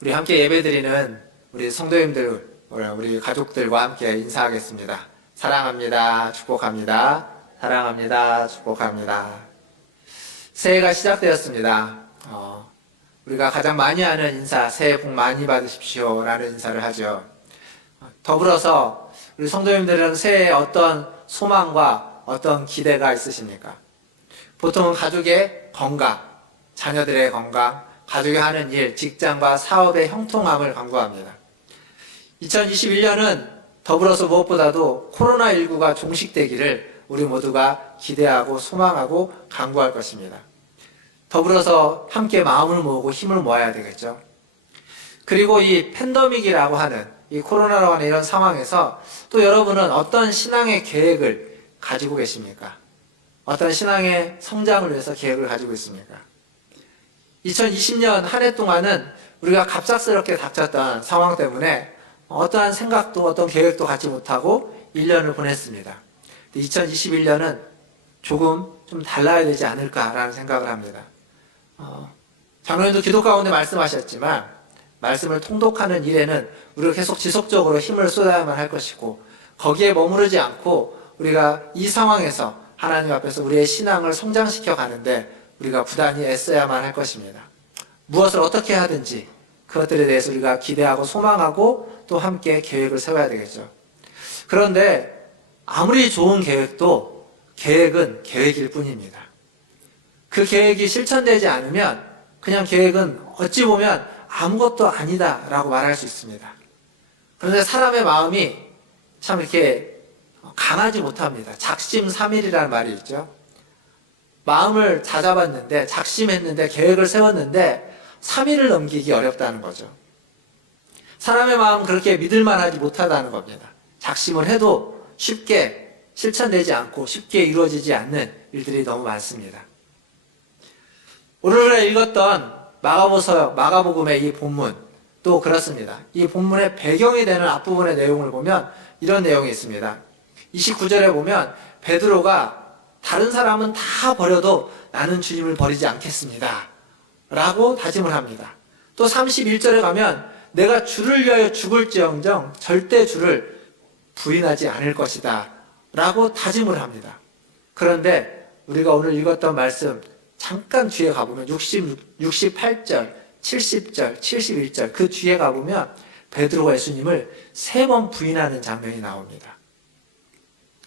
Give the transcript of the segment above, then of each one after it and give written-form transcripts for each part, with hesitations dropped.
우리 함께 예배드리는 우리 성도님들, 우리 가족들과 함께 인사하겠습니다. 사랑합니다. 축복합니다. 사랑합니다. 축복합니다. 새해가 시작되었습니다. 우리가 가장 많이 하는 인사, 새해 복 많이 받으십시오 라는 인사를 하죠. 더불어서 우리 성도님들은 새해에 어떤 소망과 어떤 기대가 있으십니까? 보통은 가족의 건강, 자녀들의 건강, 가족이 하는 일, 직장과 사업의 형통함을 간구합니다. 2021년은 더불어서 무엇보다도 코로나19가 종식되기를 우리 모두가 기대하고 소망하고 간구할 것입니다. 더불어서 함께 마음을 모으고 힘을 모아야 되겠죠. 그리고 이 팬데믹이라고 하는 이 코로나라고 하는 이런 상황에서 또 여러분은 어떤 신앙의 계획을 가지고 계십니까? 어떤 신앙의 성장을 위해서 계획을 가지고 있습니까? 2020년 한 해 동안은 우리가 갑작스럽게 닥쳤던 상황 때문에 어떠한 생각도 어떤 계획도 갖지 못하고 1년을 보냈습니다. 2021년은 조금 좀 달라야 되지 않을까라는 생각을 합니다. 장로님도 기도 가운데 말씀하셨지만 말씀을 통독하는 일에는 우리가 계속 지속적으로 힘을 쏟아야만 할 것이고 거기에 머무르지 않고 우리가 이 상황에서 하나님 앞에서 우리의 신앙을 성장시켜 가는데 우리가 부단히 애써야만 할 것입니다. 무엇을 어떻게 하든지 그것들에 대해서 우리가 기대하고 소망하고 또 함께 계획을 세워야 되겠죠. 그런데 아무리 좋은 계획도 계획은 계획일 뿐입니다. 그 계획이 실천되지 않으면 그냥 계획은 어찌 보면 아무것도 아니다라고 말할 수 있습니다. 그런데 사람의 마음이 참 이렇게 강하지 못합니다. 작심삼일이라는 말이 있죠. 마음을 다잡았는데 작심했는데 계획을 세웠는데 3일을 넘기기 어렵다는 거죠. 사람의 마음은 그렇게 믿을만하지 못하다는 겁니다. 작심을 해도 쉽게 실천되지 않고 쉽게 이루어지지 않는 일들이 너무 많습니다. 오늘 우리가 읽었던 마가복음의 이 본문 또 그렇습니다. 이 본문의 배경이 되는 앞부분의 내용을 보면 이런 내용이 있습니다. 29절에 보면 베드로가 다른 사람은 다 버려도 나는 주님을 버리지 않겠습니다 라고 다짐을 합니다. 또 31절에 가면 내가 주를 위하여 죽을지언정 절대 주를 부인하지 않을 것이다 라고 다짐을 합니다. 그런데 우리가 오늘 읽었던 말씀 잠깐 뒤에 가보면 68절, 70절, 71절 그 뒤에 가보면 베드로가 예수님을 3번 부인하는 장면이 나옵니다.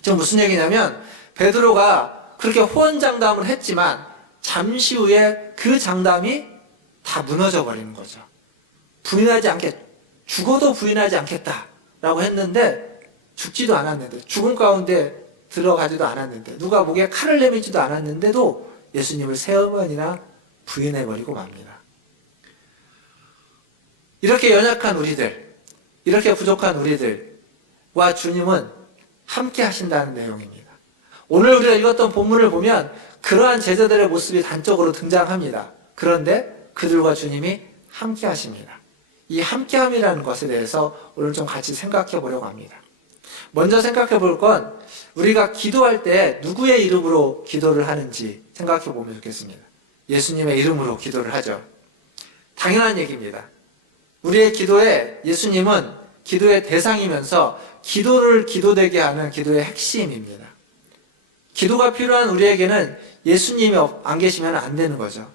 지금 무슨 얘기냐면 베드로가 그렇게 호언장담을 했지만 잠시 후에 그 장담이 다 무너져 버리는 거죠. 죽어도 부인하지 않겠다라고 했는데 죽지도 않았는데 죽음 가운데 들어가지도 않았는데 누가 목에 칼을 내밀지도 않았는데도 예수님을 3번이나 부인해버리고 맙니다. 이렇게 연약한 우리들, 이렇게 부족한 우리들과 주님은 함께 하신다는 내용입니다. 오늘 우리가 읽었던 본문을 보면 그러한 제자들의 모습이 단적으로 등장합니다. 그런데 그들과 주님이 함께 하십니다. 이 함께함이라는 것에 대해서 오늘 좀 같이 생각해 보려고 합니다. 먼저 생각해 볼 건 우리가 기도할 때 누구의 이름으로 기도를 하는지 생각해 보면 좋겠습니다. 예수님의 이름으로 기도를 하죠. 당연한 얘기입니다. 우리의 기도에 예수님은 기도의 대상이면서 기도를 기도되게 하는 기도의 핵심입니다. 기도가 필요한 우리에게는 예수님이 안 계시면 안 되는 거죠.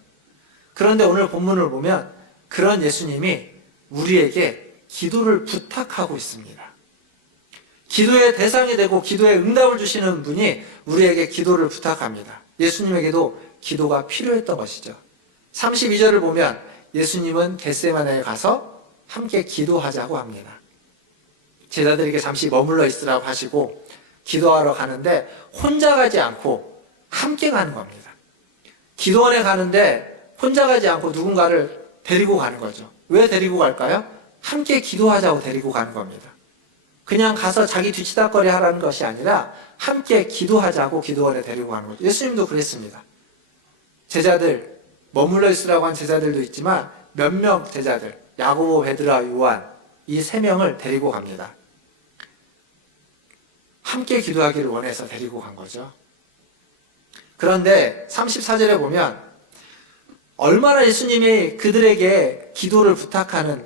그런데 오늘 본문을 보면 그런 예수님이 우리에게 기도를 부탁하고 있습니다. 기도의 대상이 되고 기도의 응답을 주시는 분이 우리에게 기도를 부탁합니다. 예수님에게도 기도가 필요했던 것이죠. 32절을 보면 예수님은 겟세마네에 가서 함께 기도하자고 합니다. 제자들에게 잠시 머물러 있으라고 하시고 기도하러 가는데 혼자 가지 않고 함께 가는 겁니다. 기도원에 가는데 혼자 가지 않고 누군가를 데리고 가는 거죠. 왜 데리고 갈까요? 함께 기도하자고 데리고 가는 겁니다. 그냥 가서 자기 뒤치다거리 하라는 것이 아니라 함께 기도하자고 기도원에 데리고 가는 거죠. 예수님도 그랬습니다. 제자들, 머물러 있으라고 한 제자들도 있지만 몇 명 제자들, 야고보, 베드로와 요한 이 3명을 데리고 갑니다. 함께 기도하기를 원해서 데리고 간 거죠. 그런데 34절에 보면 얼마나 예수님이 그들에게 기도를 부탁하는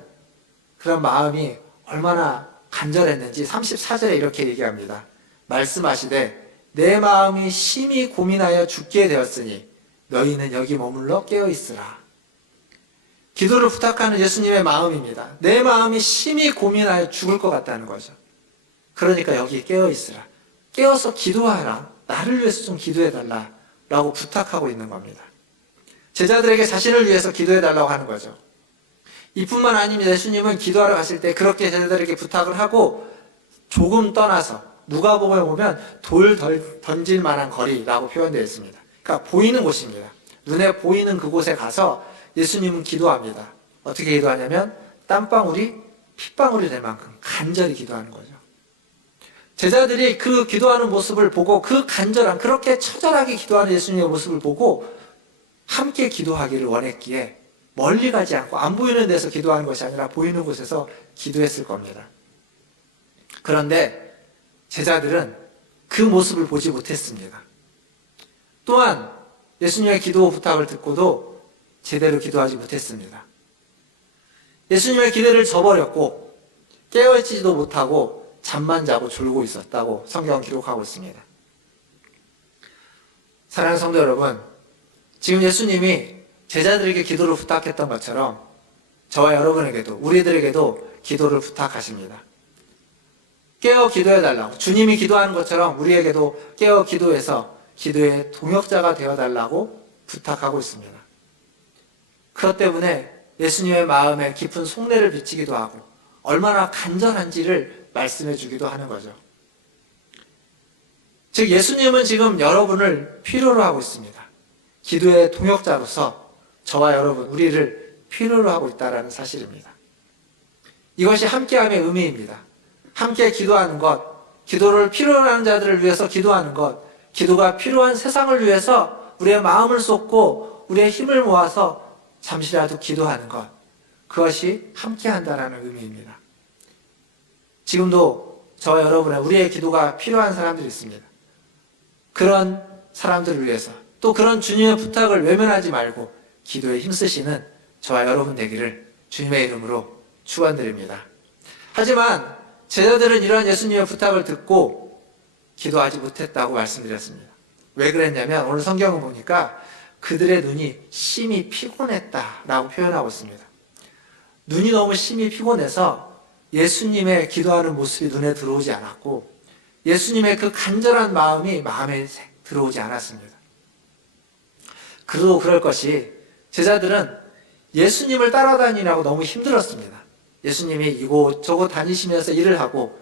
그런 마음이 얼마나 간절했는지 34절에 이렇게 얘기합니다. 말씀하시되 내 마음이 심히 고민하여 죽게 되었으니 너희는 여기 머물러 깨어있으라. 기도를 부탁하는 예수님의 마음입니다. 내 마음이 심히 고민하여 죽을 것 같다는 거죠. 그러니까 여기 깨어있으라. 깨어서 기도하라. 나를 위해서 좀 기도해달라 라고 부탁하고 있는 겁니다. 제자들에게 자신을 위해서 기도해달라고 하는 거죠. 이뿐만 아닙니다. 예수님은 기도하러 가실 때 그렇게 제자들에게 부탁을 하고 조금 떠나서 누가복음에 보면 돌 던질 만한 거리라고 표현되어 있습니다. 그러니까 보이는 곳입니다. 눈에 보이는 그곳에 가서 예수님은 기도합니다. 어떻게 기도하냐면 땀방울이 핏방울이 될 만큼 간절히 기도하는 거죠. 제자들이 그 기도하는 모습을 보고 그 간절한 그렇게 처절하게 기도하는 예수님의 모습을 보고 함께 기도하기를 원했기에 멀리 가지 않고 안 보이는 데서 기도하는 것이 아니라 보이는 곳에서 기도했을 겁니다. 그런데 제자들은 그 모습을 보지 못했습니다. 또한 예수님의 기도 부탁을 듣고도 제대로 기도하지 못했습니다. 예수님의 기대를 저버렸고 깨어있지도 못하고 잠만 자고 졸고 있었다고 성경은 기록하고 있습니다. 사랑하는 성도 여러분, 지금 예수님이 제자들에게 기도를 부탁했던 것처럼 저와 여러분에게도 우리들에게도 기도를 부탁하십니다. 깨어 기도해달라고, 주님이 기도하는 것처럼 우리에게도 깨어 기도해서 기도의 동역자가 되어달라고 부탁하고 있습니다. 그것 때문에 예수님의 마음에 깊은 속내를 비치기도 하고 얼마나 간절한지를 말씀해 주기도 하는 거죠. 즉 예수님은 지금 여러분을 필요로 하고 있습니다. 기도의 동역자로서 저와 여러분, 우리를 필요로 하고 있다는 사실입니다. 이것이 함께함의 의미입니다. 함께 기도하는 것, 기도를 필요로 하는 자들을 위해서 기도하는 것, 기도가 필요한 세상을 위해서 우리의 마음을 쏟고 우리의 힘을 모아서 잠시라도 기도하는 것, 그것이 함께한다는 의미입니다. 지금도 저와 여러분의 우리의 기도가 필요한 사람들이 있습니다. 그런 사람들을 위해서 또 그런 주님의 부탁을 외면하지 말고 기도에 힘쓰시는 저와 여러분 되기를 주님의 이름으로 축원드립니다. 하지만 제자들은 이러한 예수님의 부탁을 듣고 기도하지 못했다고 말씀드렸습니다. 왜 그랬냐면 오늘 성경을 보니까 그들의 눈이 심히 피곤했다라고 표현하고 있습니다. 눈이 너무 심히 피곤해서 예수님의 기도하는 모습이 눈에 들어오지 않았고 예수님의 그 간절한 마음이 마음에 들어오지 않았습니다. 그래도 그럴 것이 제자들은 예수님을 따라다니라고 너무 힘들었습니다. 예수님이 이곳저곳 다니시면서 일을 하고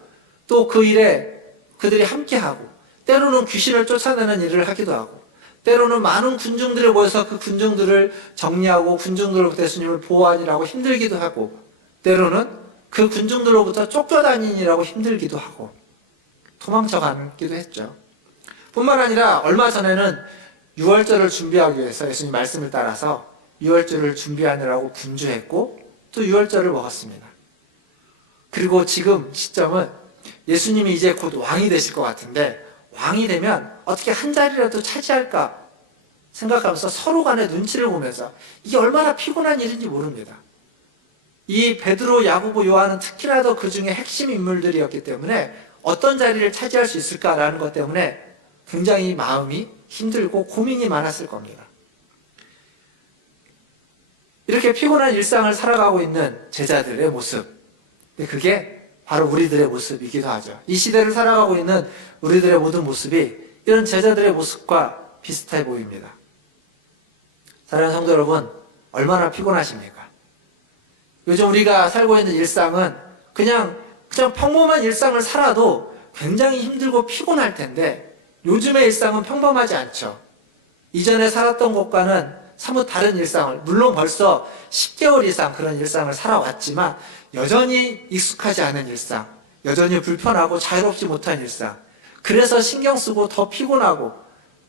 또 그 일에 그들이 함께하고 때로는 귀신을 쫓아내는 일을 하기도 하고 때로는 많은 군중들이 모여서 그 군중들을 정리하고 군중들로부터 예수님을 보호하느라고 힘들기도 하고 때로는 그 군중들로부터 쫓겨다니느라고 힘들기도 하고 도망쳐가기도 했죠. 뿐만 아니라 얼마 전에는 유월절을 준비하기 위해서 예수님 말씀을 따라서 유월절을 준비하느라고 분주했고 또 유월절을 먹었습니다. 그리고 지금 시점은 예수님이 이제 곧 왕이 되실 것 같은데 왕이 되면 어떻게 한 자리라도 차지할까 생각하면서 서로 간의 눈치를 보면서 이게 얼마나 피곤한 일인지 모릅니다. 이 베드로, 야고보, 요한은 특히나 더 그 중에 핵심 인물들이었기 때문에 어떤 자리를 차지할 수 있을까라는 것 때문에 굉장히 마음이 힘들고 고민이 많았을 겁니다. 이렇게 피곤한 일상을 살아가고 있는 제자들의 모습, 그게 바로 우리들의 모습이기도 하죠. 이 시대를 살아가고 있는 우리들의 모든 모습이 이런 제자들의 모습과 비슷해 보입니다. 사랑하는 성도 여러분, 얼마나 피곤하십니까? 요즘 우리가 살고 있는 일상은 그냥 평범한 일상을 살아도 굉장히 힘들고 피곤할 텐데 요즘의 일상은 평범하지 않죠. 이전에 살았던 것과는 사뭇 다른 일상을, 물론 벌써 10개월 이상 그런 일상을 살아왔지만 여전히 익숙하지 않은 일상, 여전히 불편하고 자유롭지 못한 일상, 그래서 신경 쓰고 더 피곤하고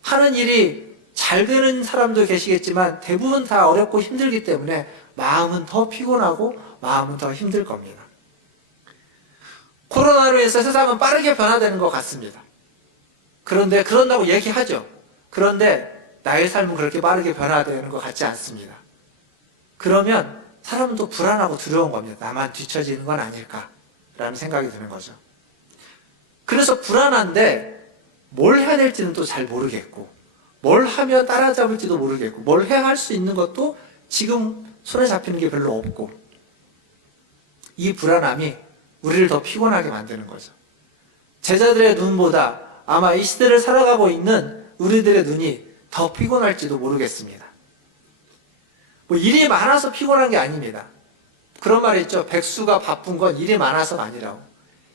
하는 일이 잘 되는 사람도 계시겠지만 대부분 다 어렵고 힘들기 때문에 마음은 더 피곤하고 마음은 더 힘들 겁니다. 코로나로 인해서 세상은 빠르게 변화되는 것 같습니다. 그런데 그런다고 얘기하죠. 그런데 나의 삶은 그렇게 빠르게 변화되는 것 같지 않습니다. 그러면 사람은 또 불안하고 두려운 겁니다. 나만 뒤처지는 건 아닐까라는 생각이 드는 거죠. 그래서 불안한데 뭘 해야 될지는 또 잘 모르겠고, 뭘 하면 따라잡을지도 모르겠고, 뭘 해야 할 수 있는 것도 지금 손에 잡히는 게 별로 없고, 이 불안함이 우리를 더 피곤하게 만드는 거죠. 제자들의 눈보다 아마 이 시대를 살아가고 있는 우리들의 눈이 더 피곤할지도 모르겠습니다. 뭐 일이 많아서 피곤한 게 아닙니다. 그런 말이 있죠. 백수가 바쁜 건 일이 많아서가 아니라고.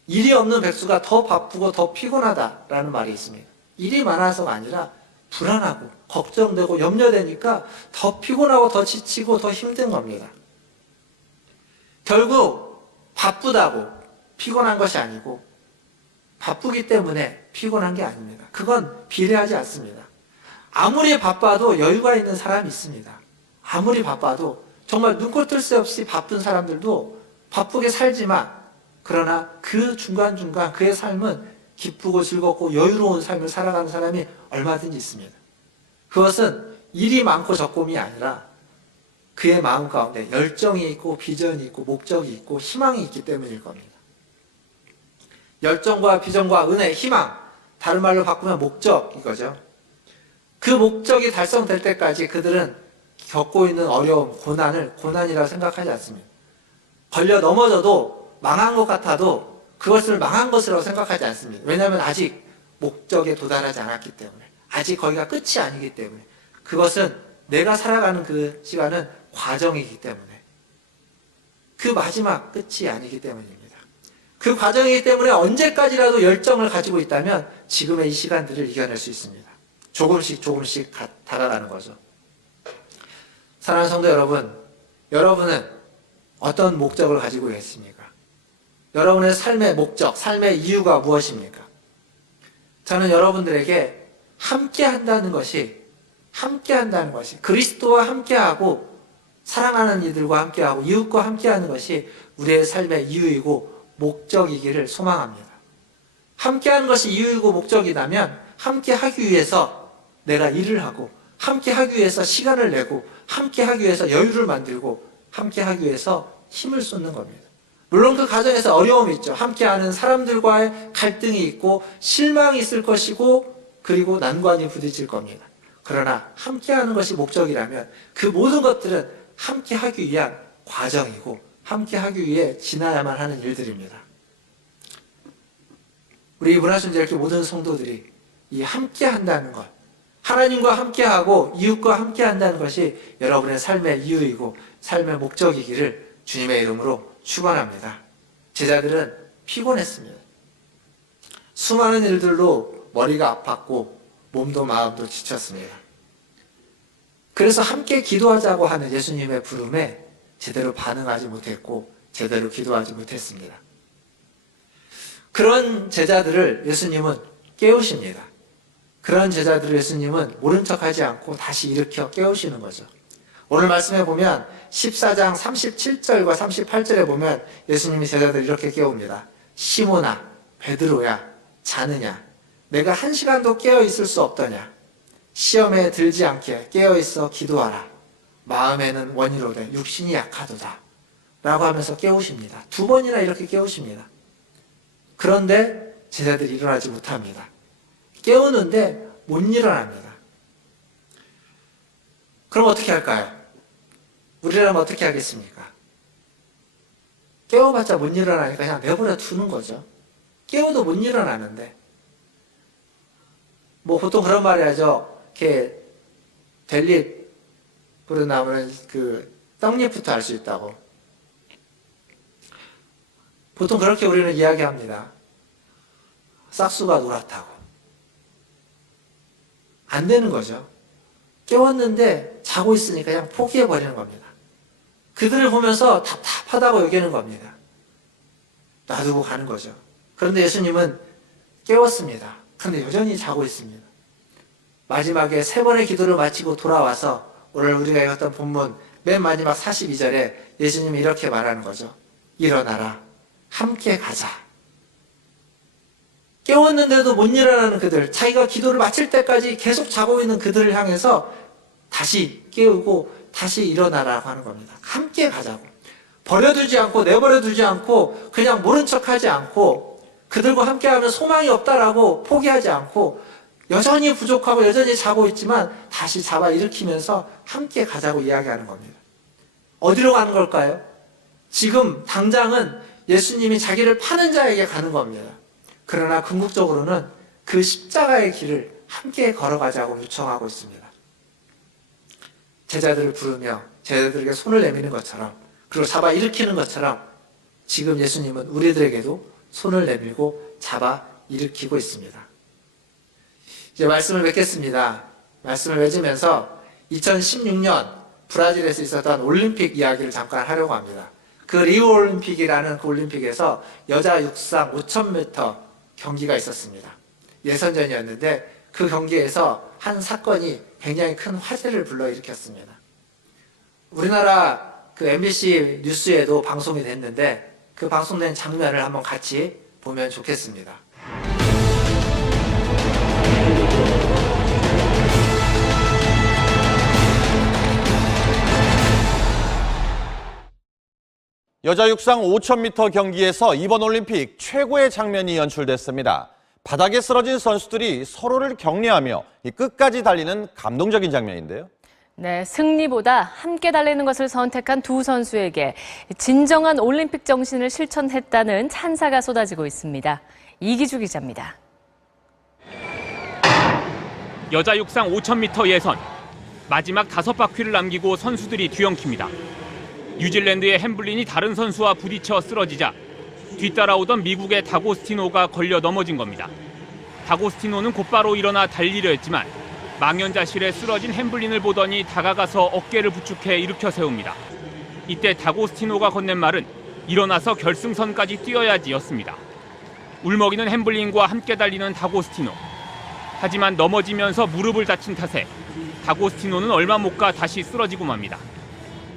일이 없는 백수가 더 바쁘고 더 피곤하다라는 말이 있습니다. 일이 많아서가 아니라 불안하고 걱정되고 염려되니까 더 피곤하고 더 지치고 더 힘든 겁니다. 결국 바쁘다고 피곤한 것이 아니고 바쁘기 때문에 피곤한 게 아닙니다. 그건 비례하지 않습니다. 아무리 바빠도 여유가 있는 사람이 있습니다. 아무리 바빠도 정말 눈코 뜰 새 없이 바쁜 사람들도 바쁘게 살지만 그러나 그 중간중간 그의 삶은 기쁘고 즐겁고 여유로운 삶을 살아가는 사람이 얼마든지 있습니다. 그것은 일이 많고 적음이 아니라 그의 마음 가운데 열정이 있고 비전이 있고 목적이 있고 희망이 있기 때문일 겁니다. 열정과 비전과 은혜, 희망, 다른 말로 바꾸면 목적 이거죠. 그 목적이 달성될 때까지 그들은 겪고 있는 어려움, 고난을 고난이라고 생각하지 않습니다. 걸려 넘어져도 망한 것 같아도 그것을 망한 것이라고 생각하지 않습니다. 왜냐하면 아직 목적에 도달하지 않았기 때문에, 아직 거기가 끝이 아니기 때문에, 그것은 내가 살아가는 그 시간은 과정이기 때문에, 그 마지막 끝이 아니기 때문입니다. 그 과정이기 때문에 언제까지라도 열정을 가지고 있다면 지금의 이 시간들을 이겨낼 수 있습니다. 조금씩 조금씩 다가가는 거죠. 사랑하는 성도 여러분, 여러분은 어떤 목적을 가지고 계십니까? 여러분의 삶의 목적, 삶의 이유가 무엇입니까? 저는 여러분들에게 함께 한다는 것이, 그리스도와 함께하고 사랑하는 이들과 함께하고 이웃과 함께하는 것이 우리의 삶의 이유이고 목적이기를 소망합니다. 함께하는 것이 이유이고 목적이라면 함께하기 위해서 내가 일을 하고, 함께하기 위해서 시간을 내고, 함께하기 위해서 여유를 만들고, 함께하기 위해서 힘을 쏟는 겁니다. 물론 그 과정에서 어려움이 있죠. 함께하는 사람들과의 갈등이 있고 실망이 있을 것이고 그리고 난관이 부딪힐 겁니다. 그러나 함께하는 것이 목적이라면 그 모든 것들은 함께하기 위한 과정이고 함께하기 위해 지나야만 하는 일들입니다. 우리 문화순례교회 모든 성도들이 이 함께한다는 것, 하나님과 함께하고 이웃과 함께한다는 것이 여러분의 삶의 이유이고 삶의 목적이기를 주님의 이름으로 축원합니다. 제자들은 피곤했습니다. 수많은 일들로 머리가 아팠고 몸도 마음도 지쳤습니다. 그래서 함께 기도하자고 하는 예수님의 부름에 제대로 반응하지 못했고 제대로 기도하지 못했습니다. 그런 제자들을 예수님은 깨우십니다. 그런 제자들을 예수님은 모른 척하지 않고 다시 일으켜 깨우시는 거죠. 오늘 말씀에 보면 14장 37절과 38절에 보면 예수님이 제자들을 이렇게 깨웁니다. 시몬아, 베드로야, 자느냐? 내가 1시간도 깨어 있을 수 없더냐? 시험에 들지 않게 깨어 있어 기도하라. 마음에는 원이로되 육신이 약하도다. 라고 하면서 깨우십니다. 2번이나 이렇게 깨우십니다. 그런데 제자들이 일어나지 못합니다. 깨우는데 못 일어납니다. 그럼 어떻게 할까요? 우리라면 어떻게 하겠습니까? 깨워봤자 못 일어나니까 그냥 내버려 두는 거죠. 깨워도 못 일어나는데. 뭐 보통 그런 말이 하죠. 이렇게 델립 부르나무는 그 떡잎부터 알 수 있다고. 보통 그렇게 우리는 이야기합니다. 싹수가 노랗다고. 안 되는 거죠. 깨웠는데 자고 있으니까 그냥 포기해버리는 겁니다. 그들을 보면서 답답하다고 여기는 겁니다. 놔두고 가는 거죠. 그런데 예수님은 깨웠습니다. 그런데 여전히 자고 있습니다. 마지막에 3번의 기도를 마치고 돌아와서 오늘 우리가 읽었던 본문 맨 마지막 42절에 예수님이 이렇게 말하는 거죠. 일어나라. 함께 가자. 깨웠는데도 못 일어나는 그들, 자기가 기도를 마칠 때까지 계속 자고 있는 그들을 향해서 다시 깨우고 다시 일어나라고 하는 겁니다. 함께 가자고. 버려두지 않고 내버려두지 않고 그냥 모른 척하지 않고 그들과 함께하면 소망이 없다라고 포기하지 않고 여전히 부족하고 여전히 자고 있지만 다시 잡아 일으키면서 함께 가자고 이야기하는 겁니다. 어디로 가는 걸까요? 지금 당장은 예수님이 자기를 파는 자에게 가는 겁니다. 그러나 궁극적으로는 그 십자가의 길을 함께 걸어가자고 요청하고 있습니다. 제자들을 부르며 제자들에게 손을 내미는 것처럼 그리고 잡아 일으키는 것처럼 지금 예수님은 우리들에게도 손을 내밀고 잡아 일으키고 있습니다. 이제 말씀을 맺겠습니다. 말씀을 맺으면서 2016년 브라질에서 있었던 올림픽 이야기를 잠깐 하려고 합니다. 그 리우 올림픽이라는 그 올림픽에서 여자 육상 5000m 경기가 있었습니다. 예선전이었는데 그 경기에서 한 사건이 굉장히 큰 화제를 불러일으켰습니다. 우리나라 그 MBC 뉴스에도 방송이 됐는데 그 방송된 장면을 한번 같이 보면 좋겠습니다. 여자 육상 5000m 경기에서 이번 올림픽 최고의 장면이 연출됐습니다. 바닥에 쓰러진 선수들이 서로를 격려하며 끝까지 달리는 감동적인 장면인데요. 네, 승리보다 함께 달리는 것을 선택한 두 선수에게 진정한 올림픽 정신을 실천했다는 찬사가 쏟아지고 있습니다. 이기주 기자입니다. 여자 육상 5000m 예선. 마지막 5바퀴를 남기고 선수들이 뒤엉킵니다. 뉴질랜드의 햄블린이 다른 선수와 부딪혀 쓰러지자 뒤따라오던 미국의 다고스티노가 걸려 넘어진 겁니다. 다고스티노는 곧바로 일어나 달리려 했지만 망연자실에 쓰러진 햄블린을 보더니 다가가서 어깨를 부축해 일으켜 세웁니다. 이때 다고스티노가 건넨 말은 일어나서 결승선까지 뛰어야지였습니다. 울먹이는 햄블린과 함께 달리는 다고스티노. 하지만 넘어지면서 무릎을 다친 탓에 다고스티노는 얼마 못 가 다시 쓰러지고 맙니다.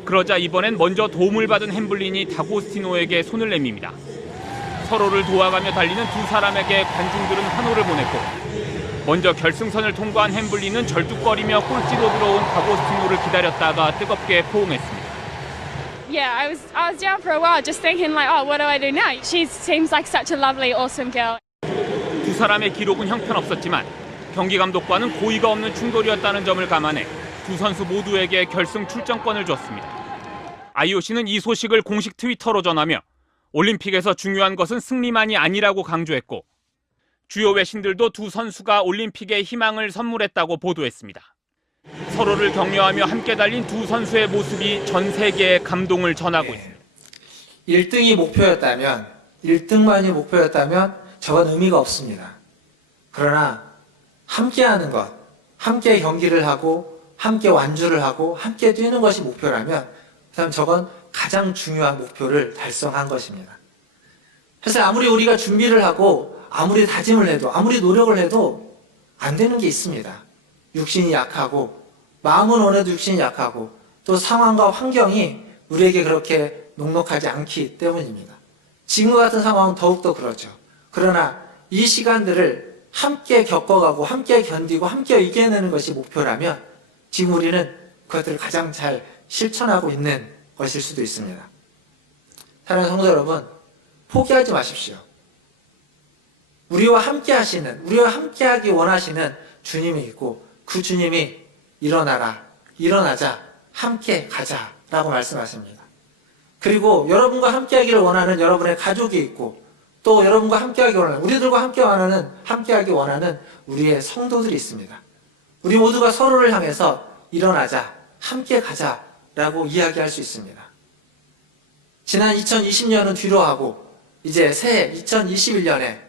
그러자 이번엔 먼저 도움을 받은 햄블린이 다고스티노에게 손을 내밉니다. 서로를 도와가며 달리는 두 사람에게 관중들은 환호를 보냈고 먼저 결승선을 통과한 햄블린은 절뚝거리며 꼴찌로 들어온 다고스티노를 기다렸다가 뜨겁게 포옹했습니다. Yeah, I was down for a while just thinking like, oh, what do I do now? She seems like such a lovely, awesome girl. 두 사람의 기록은 형편없었지만 경기 감독과는 고의가 없는 충돌이었다는 점을 감안해 두 선수 모두에게 결승 출전권을 줬습니다. IOC는 이 소식을 공식 트위터로 전하며 올림픽에서 중요한 것은 승리만이 아니라고 강조했고 주요 외신들도 두 선수가 올림픽에 희망을 선물했다고 보도했습니다. 서로를 격려하며 함께 달린 두 선수의 모습이 전 세계에 감동을 전하고 있습니다. 1등이 목표였다면, 1등만이 목표였다면 저건 의미가 없습니다. 그러나 함께하는 것, 함께 경기를 하고 함께 완주를 하고 함께 뛰는 것이 목표라면 그다음 저건 가장 중요한 목표를 달성한 것입니다. 사실 아무리 우리가 준비를 하고 아무리 다짐을 해도 아무리 노력을 해도 안 되는 게 있습니다. 육신이 약하고 마음은 원해도 육신이 약하고 또 상황과 환경이 우리에게 그렇게 녹록하지 않기 때문입니다. 지금과 같은 상황은 더욱더 그렇죠. 그러나 이 시간들을 함께 겪어가고 함께 견디고 함께 이겨내는 것이 목표라면 지금 우리는 그것들을 가장 잘 실천하고 있는 것일 수도 있습니다. 사랑하는 성도 여러분, 포기하지 마십시오. 우리와 함께 하시는, 우리와 함께 하기 원하시는 주님이 있고 그 주님이 일어나라, 일어나자, 함께 가자라고 말씀하십니다. 그리고 여러분과 함께 하기를 원하는 여러분의 가족이 있고 또 여러분과 함께 하기 원하는, 우리들과 함께 하기 원하는 우리의 성도들이 있습니다. 우리 모두가 서로를 향해서 일어나자, 함께 가자라고 이야기할 수 있습니다. 지난 2020년은 뒤로 하고 이제 새해 2021년에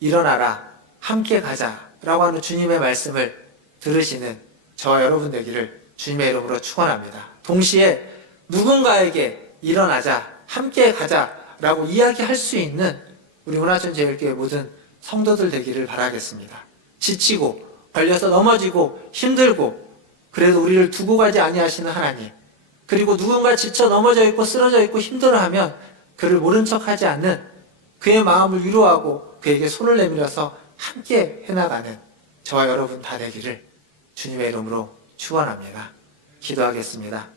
일어나라, 함께 가자라고 하는 주님의 말씀을 들으시는 저와 여러분 되기를 주님의 이름으로 축원합니다. 동시에 누군가에게 일어나자, 함께 가자라고 이야기할 수 있는 우리 문화천재일교회 모든 성도들 되기를 바라겠습니다. 지치고 걸려서 넘어지고 힘들고 그래도 우리를 두고 가지 아니하시는 하나님, 그리고 누군가 지쳐 넘어져 있고 쓰러져 있고 힘들어하면 그를 모른 척하지 않는 그의 마음을 위로하고 그에게 손을 내밀어서 함께 해나가는 저와 여러분 다 되기를 주님의 이름으로 축원합니다. 기도하겠습니다.